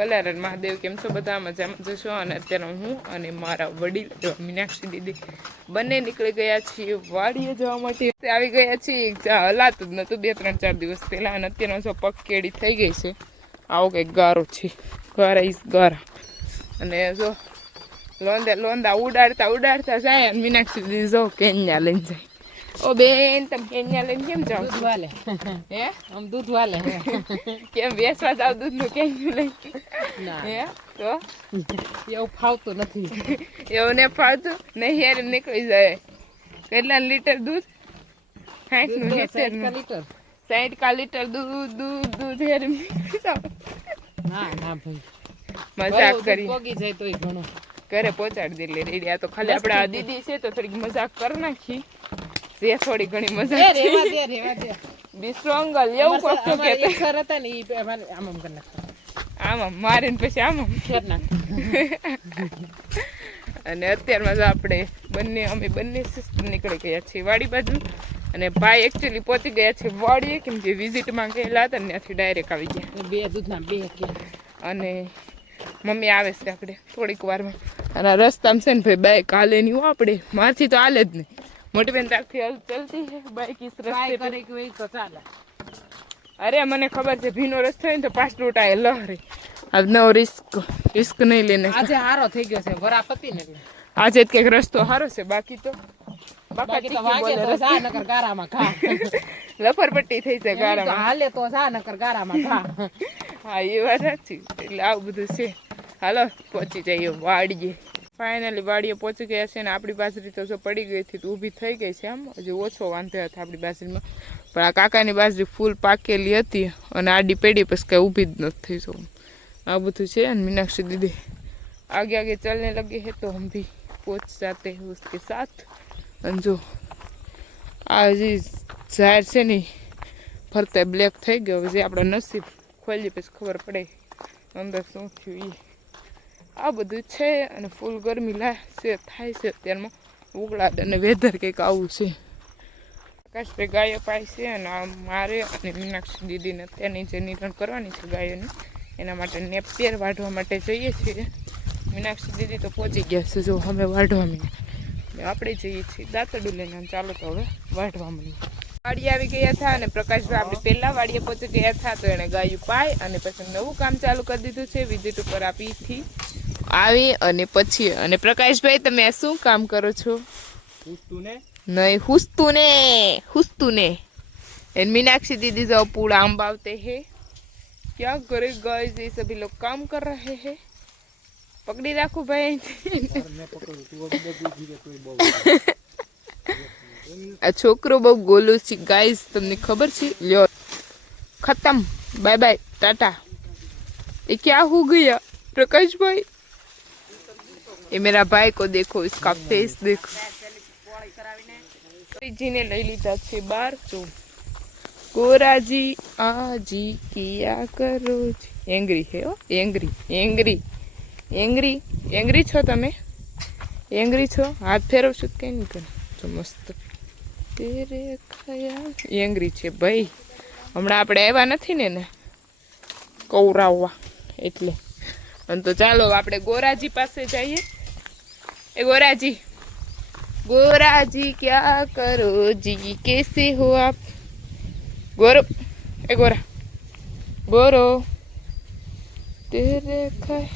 Colour અને મહાદેવ કેમ છો બધા મજામાં જશો અને અત્યારે હું અને મારા વડીલ મીનાક્ષી દીદી બંને નીકળી ગયા છીએ વાડીએ જવા માટે આવી ગયા છીએ હલાતું જ નહોતું 2-3-4 દિવસ પહેલાં અને અત્યારનો જો પગ કેડી થઈ ગઈ છે આવો કંઈક ગારો છે ગારા અને જો લોંદા ઉડાડતા જાય અને મીનાક્ષી દીદી જો કેન્યા લઈને જાય ઓ બેન તમે કેન્યા લઈને કેમ જાવ દૂધ વાલે હે આમ દૂધ વાલે કેમ બેસવા જાવ દૂધનું કેન્યું લઈને ના હે તો એવું ફાવતું નથી એવું ને ફાવતું નહીં યાર નીકળી જાય કેટલા લીટર દૂધ 60 લીટર 60 લીટર દૂધ યાર નીકળી જાવ ના ના ભાઈ મજાક કરી પોગી જાય તોય ઘણો ઘરે પહોંચાડી દે રેડી આ તો ખાલી આપણા દીદી છે તો થોડીક મજાક કરી નાખી જે થોડી ઘણી મજાક રેવા દે બી સ્ટ્રોંગ એવું કોકતો કે એક સર હતા ને ઈ આમ કરી નાખતા આમ મારીને પછી આમ ખેર નાખ અને અત્યારમાં જો આપણે અમે બંને સિસ્ટર નીકળી ગયા છીએ વાડી બાજુ અને ભાઈ એકચ્યુઅલી પહોંચી ગયા છે વાડીએ કેમ કે વિઝિટમાં ગયેલા હતા ને ત્યાંથી ડાયરેક્ટ આવી ગયા બે દૂધના બે કે અને મમ્મી આવે છે આપણે થોડીક વારમાં અને રસ્તામાં છે ને ભાઈ બાઈક હાલે નહીં આપણે મારથી તો હાલે જ નહીં મોટી બેન તારથી ચાલતી છે બાઈક ઇસ રસ્તે કરે કે તો ચાલે અરે મને ખબર છે ભીનો રસ્તો હોય ને તો 5 લોટા લહરે આ નવો રિસ્ક નહીં લઈને આજે હારો થઈ ગયો છે વરાપતિ ને એટલે આજે કંઈક રસ્તો સારો છે બાકી તો બાકી તો વાગે તો જા નકર ગારામાં ઘા લફરપટ્ટી થઈ છે ગારામાં હાલે તો જા નકર ગારામાં ઘા હા એ વાત સાચી એટલે આવું બધું છે હાલો પહોંચી જઈએ વાડીએ ફાઇનલી વાડીએ પહોંચી ગયા છે ને આપણી બાજરી તો જો પડી ગઈ હતી તો ઊભી થઈ ગઈ છે આમ હજુ ઓછો વાંધો હતા આપણી બાજરીમાં પણ આ કાકાની બાજરી ફૂલ પાકેલી હતી અને આડી પેઢી પછી કંઈ ઊભી જ નથી થઈ જો આ બધું છે અને મીનાક્ષી દીદી आगे आगे चलने लगे हैं तो हम भी पहुंच जाते हैं उसके साथ અને જો આ જે ઝાડ છે ને ફરતે બ્લેક થઈ ગયો જે આપણા નસીબ ખોલી પછી ખબર પડે અંદર શું થયું એ આ બધું છે અને ફૂલ ગરમી થાય છે અત્યારમાં ઉગળાટ અને વેધર કંઈક આવું છે આકાશભાઈ ગાયો પાય છે અને આ મારે અને મીનાક્ષી દીદીને અત્યારની જે નિરણ કરવાની છે ગાયોની એના માટે નેપિયર વાઢવા માટે જઈએ છીએ મીનાક્ષી દીદી તો પહોંચી ગયા છે જો અમે વાઢવા માંડીએ આપણે જઈએ છીએ દાંતડું લઈને ચાલો તો હવે વાઢવા માંડીએ વાડીએ આવી ગયા હતા અને પ્રકાશભાઈ આપણે પહેલાં વાડીએ પહોંચી ગયા હતા તો એણે ગાયું પાય અને પછી નવું કામ ચાલુ કરી દીધું છે વિઝિટ ઉપર આપીથી આવી અને પછી અને પ્રકાશભાઈ તમે આ શું કામ કરો છો નહીં હુસતું ને एंड मीनाक्षी दीदी जो पूरा आम बावते हैं क्या करे गाइस ये सभी लोग काम कर रहे हैं पकड़ी राखो भाई आ छोकरो बहु गोलू सी गाइस तुमने खबर सी लो खत्म बाय बाय टाटा ये क्या हो गया प्रकाश भाई ये मेरा भाई को देखो इसका फेस देखो जी ने ले लीधा छे बार जो गोराजी आजी किया करो एंग्री है ओ एंग्री एंग्री एंग्री एंग्री छो तमे एंग्री छो हाथ फेरवशो के नहीं करे तो मस्त तेरे खयाल एंग्री छे भाई हमणा आपणे आव्या नथी ने कौराववा એટલે અને તો ચાલો આપણે ગોરાજી પાસે જઈએ એ ગોરાજી गोराजी क्या करो जी कैसे हो आप गोरो ए गोरा गोरो तेरे खाय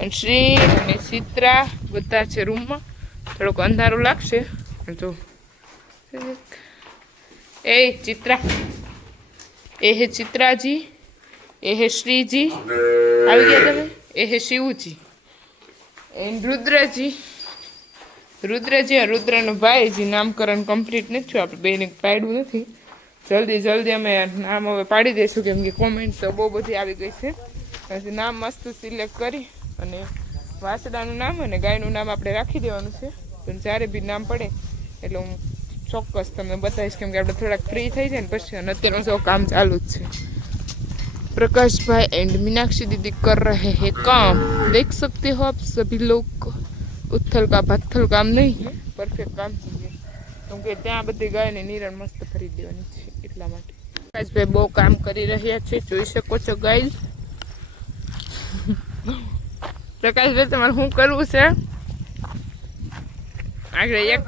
અને શ્રી અને ચિત્રા બધા છે રૂમમાં થોડોક અંધારું લાગશે તો એ ચિત્રા એ હે ચિત્રાજી એ હે શ્રીજી આવી ગયા તમે એ હે શિવજી એ રુદ્રજી રુદ્રજી રુદ્રનો ભાઈ જે નામકરણ કમ્પ્લીટ નથી થયું આપણે બેને પાડ્યું નથી જલ્દી અમે નામ હવે પાડી દઈશું કેમ કે કોમેન્ટ તો બહુ બધી આવી ગઈ છે પછી નામ મસ્ત સિલેક્ટ કરી અને વાસડાનું નામ અને ગાયનું નામ આપણે રાખી દેવાનું છે પણ જ્યારે બી નામ પડે એટલે હું ચોક્કસ તમને બતાવીશ કેમ કે આપણે થોડાક ફ્રી થઈ જાય ને પછી અને અત્યારનું સૌ કામ ચાલુ જ છે प्रकाश भाई एंड मीनाक्षी दीदी कर रहे हैं काम देख सकते हो आप सभी लोग उथल का पत्थल काम नहीं है परफेक्ट काम चाहिए क्योंकि ત્યાં બધી ગાયને નિરણ મસ્ત ભરી દેવાની છે એટલા માટે પ્રકાશભાઈ બહુ કામ કરી રહ્યા છે જોઈ શકો છો ગાઈસ પ્રકાશભાઈ તમારે શું કરવું છે આગળ એક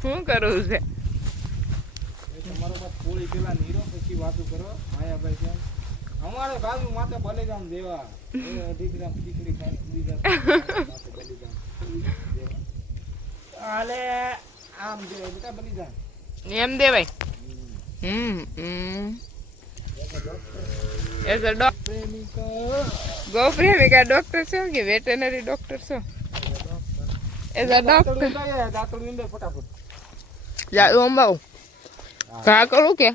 શું કરવું છે તમારો બસ કોળી પેલા નીરો પછી વાતો કરો માયાભાઈ કેમ અમારે બાજુ માથે બલિદાન દેવા 2 ગ્રામ ખીચડી ખાઈને બીજા માથે બલિદાન દેવા આલે આમ દે બેટા બલિદાન એમ દેવાય એઝ અ ડોક્ટર ગો પ્રેમિકા ડોક્ટર છો કે વેટરનરી ડોક્ટર છો એઝ અ ડોક્ટર દાંતણ નીંદે ફટાફટ જાઉં અંબાવું ઘા કરું કે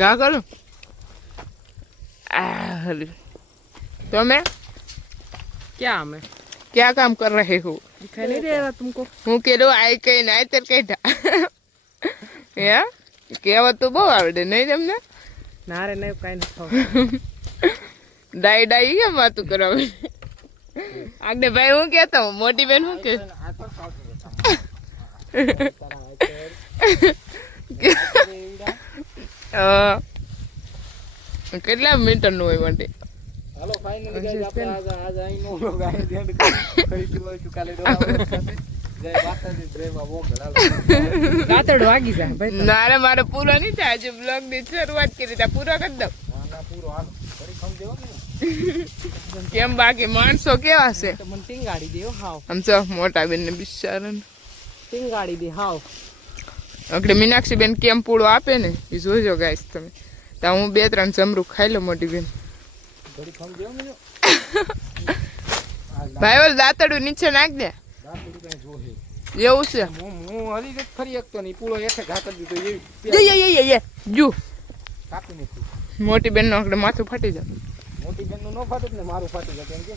ઘા કરું તમે क्या हमें क्या काम कर रहे हो दिखाई नहीं दे रहा तुमको હું કેલો આઈ કઈ નાય તર કઈઠા યા કેવા તો બહુ આવડે નહીં તમને नारे नहीं कहीं नहीं खाओ ડાઈ ડાઈ કેમ વાતું કરાવે આગળ ભાઈ હું કેતો મોટી બેન હું કે કેટલા મીટર નું હોય માટે હાલો ફાઇનલી ગાઈસ આપણે આજ આઈ નો ગાય ધ્યાન કરી દીધું કાલે જય માતાજી જય બાબો ગળાલો दातड़ वागी जा भाई ના રે મારે પૂરો નહીં થાય આજે બ્લોગ ની શરૂઆત કરી તા પૂરો કરી દઉં ના પૂરો હાલ ફરી ખમ દેવો ને કેમ બાકી માણસો કેવા છે तो मन टिंगाड़ी दे हाव આમ તો મોટા બેન ને બિચારા टिंगाड़ी दे हाव આપણે મીનાક્ષી બેન કેમ પૂળો આપે ને એ જોજો ગાઈસ તમે તો હું 2-3 જમરૂ ખાઈ લો મોટી બેન ફરી ખમ દેવો ને ભાઈ ઓલ દાંતડું નીચે નાખ દે દાંતડું કઈ જોહે એવું છે હું હરી જ ફરી એકતો નહીં પૂરો એઠે ઘા કરી દીધો એવી યે જુ કાપી નાખ્યું મોટી બેન નું આપણે માથું ફાટી જાય મોટી બેન નું ન ફાટે ને મારું ફાટી જાય કેમ કે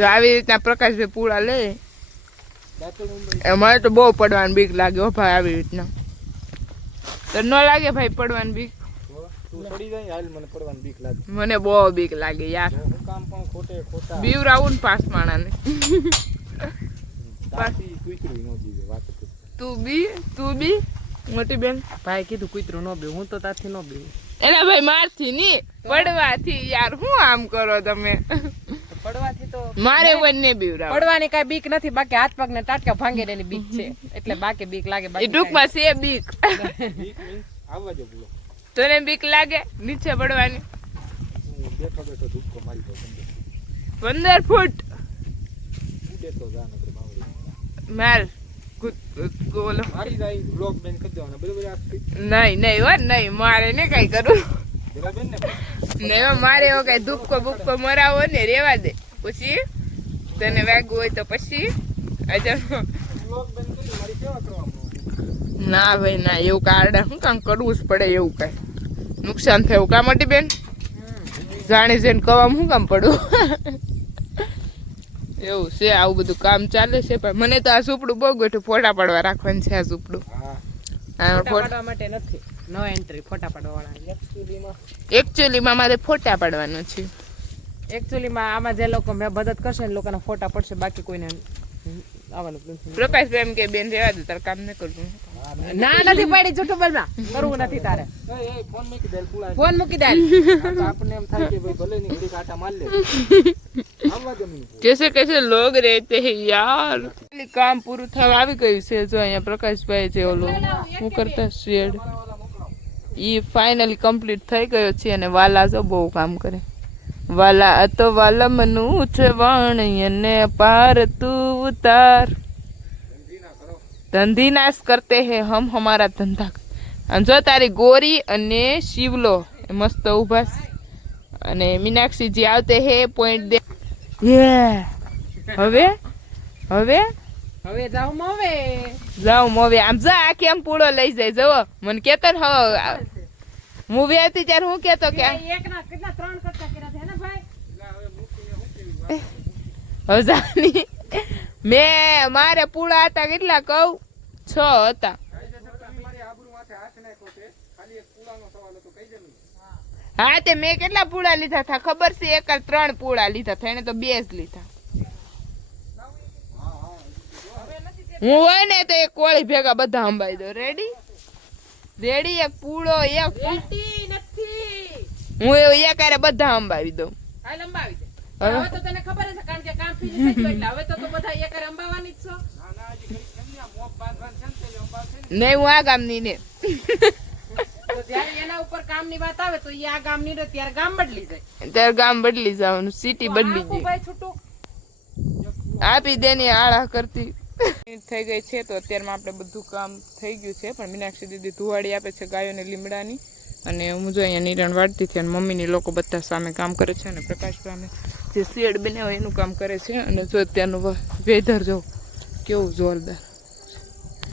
જો આવી રીતના પ્રકાશભાઈ પૂળા લે દાંતડું અમારે તો બહુ પડવાની બીક લાગે હો ભાઈ આવી રીતના તો ન લાગે ભાઈ પડવાની બીક તું પડી જાય હાલ મને પડવાની બીક લાગે મને બહુ બીક લાગે યાર હું કામ પણ ખોટા બીવરાવું ને પાસ માણાને તાતી કુતરી નો જીવે વાત કર તું બી મોટી બેન भाई की तू कुतरो नो बे हूं तो ताथी नो बे એના ભાઈ મારથી ની પડવાથી યાર હું આમ કરો તમે પડવાથી તો મારે વનને બીવરાવ પડવાની કાઈ બીક નથી બાકી હાથ પગ ને ટાટકા ભાંગે દેની બીક છે એટલે બાકી બીક લાગે એ બાકી ટૂંકમાં છે બીક બીક મીન્સ આવવા જો બોલો તને બીક લાગે નીચે પડવાની હું બેઠો બેઠો ધૂપકો મારી દઉં 15 ફૂટ ઉડે તો જા નકર બાવડી માર ગોલો મારી જાય બ્લોક બેન કરી દેવાના બરાબર આખી નહીં હો નહીં મારે ને કઈ કરું બરાબર ને નહીં મારે એવો કઈ ધૂપકો બુપકો મરાવો ને રેવા દે પછી તને વાગ્યું હોય તો પછી અજર બ્લોક બેન કરી મારી કેવા કરવાનું ના ભાઈ ના એવું કારણે શું કામ કરવું જ પડે એવું કઈ નુકસાન થયું કા મોટી બેન જાણી જઈને કવામાં શું કામ પડવું એવું છે આવું બધું કામ ચાલે છે પણ મને તો આ ઝૂંપડું બહુ ગોઠું ફોટા પાડવા રાખવાનું છે આ ઝૂંપડું હા ફોટા પાડવા માટે નથી નો એન્ટ્રી ફોટા પાડવા વાળા એકચ્યુઅલીમાં મારે ફોટા પાડવાનું છે એકચ્યુઅલી માં આમાં જે લોકો મેં મદદ કરશે ને લોકોના ફોટા પડશે બાકી કોઈને આવવાનું નથી પ્રકાશભાઈ એમ કે બેન રહેવા દે તારે કામ ન કરવું ના નથી પાડી જૂઠું બોલમાં કરવું નથી તારે એ ફોન મૂકી દે પુલા ફોન મૂકી દે આપણને એમ થાય કે ભાઈ ભલે ની ઘડી કાટા માર લે આવવા દે મને कैसे लोग रहते हैं यार કામ પૂરું થવા આવી ગયું છે જો અહીંયા પ્રકાશભાઈ છે ઓલો હું કરતા શેડ ઈ ફાઇનલી કમ્પ્લીટ થઈ ગયો છે અને વાલા જો બહુ કામ કરે વાલા અતો વાલા મનું છે વાણિયને પાર તું ઉતાર ધંધી નાશ કરતે હે હમ હમારા ધંધા અને જો તારી ગોરી અને શિવલો મસ્ત ઉભા છે અને મીનાક્ષીજી આવતે હે પોઈન્ટ દે હવે જાઉં હવે જાઉં મોવે આમ જા આ કેમ પૂળો લઈ જાય જવો મને કેતો ને મૂવી હતી ત્યારે હું કેતો કે એકના કેટલા 3 કરતા કર્યા છે ને ભાઈ હવે જાની મેં મારે પૂળા હતા કેટલા કહું 6 હતા હા તે મેં કેટલા પૂળા લીધા હતા ખબર છે એક 3 પૂળા લીધા હતા એને તો 2 જ લીધા હું હોય ને તો એક કોળી ભેગા બધા અંબાઈ દો રેડી રેડી એક પૂળો એક રેટી નથી. હું એવું એક આરે બધા અંબાવી દઉં. હાલ અંબાવી દે. હવે તો તને ખબર હશે કારણ કે કામ ફિનિશ થઈ ગયું એટલે હવે તો તું બધા એક અંબાવાની જ છો. ના ના હજી કઈ કેમ ને મોપ બાંધવાનું છે ને તે અંબાવ છે ને. નહીં હું આ ગામની ને તો જ્યારે એના ઉપર કામની વાત આવે તો એ આ ગામની રહે ત્યારે ગામ બદલી જાય. ત્યારે ગામ બદલી જવાનું સિટી બદલી આખું ગઈ ભાઈ છૂટું. આપી દેની આળા કરતી થઈ ગઈ છે. તો અત્યારમાં આપણે બધું કામ થઈ ગયું છે પણ મીનાક્ષી દીદી ધુવાડી આપે છે ગાયોને લીમડાની અને હું જો અહીંયા નિરણ વાળતી હતી અને મમ્મીની લોકો બધા સામે કામ કરે છે અને પ્રકાશભાઈ અમે જે શેડ બનાવે એનું કામ કરે છે અને જો અત્યારનું વેધર જો કેવું જોરદાર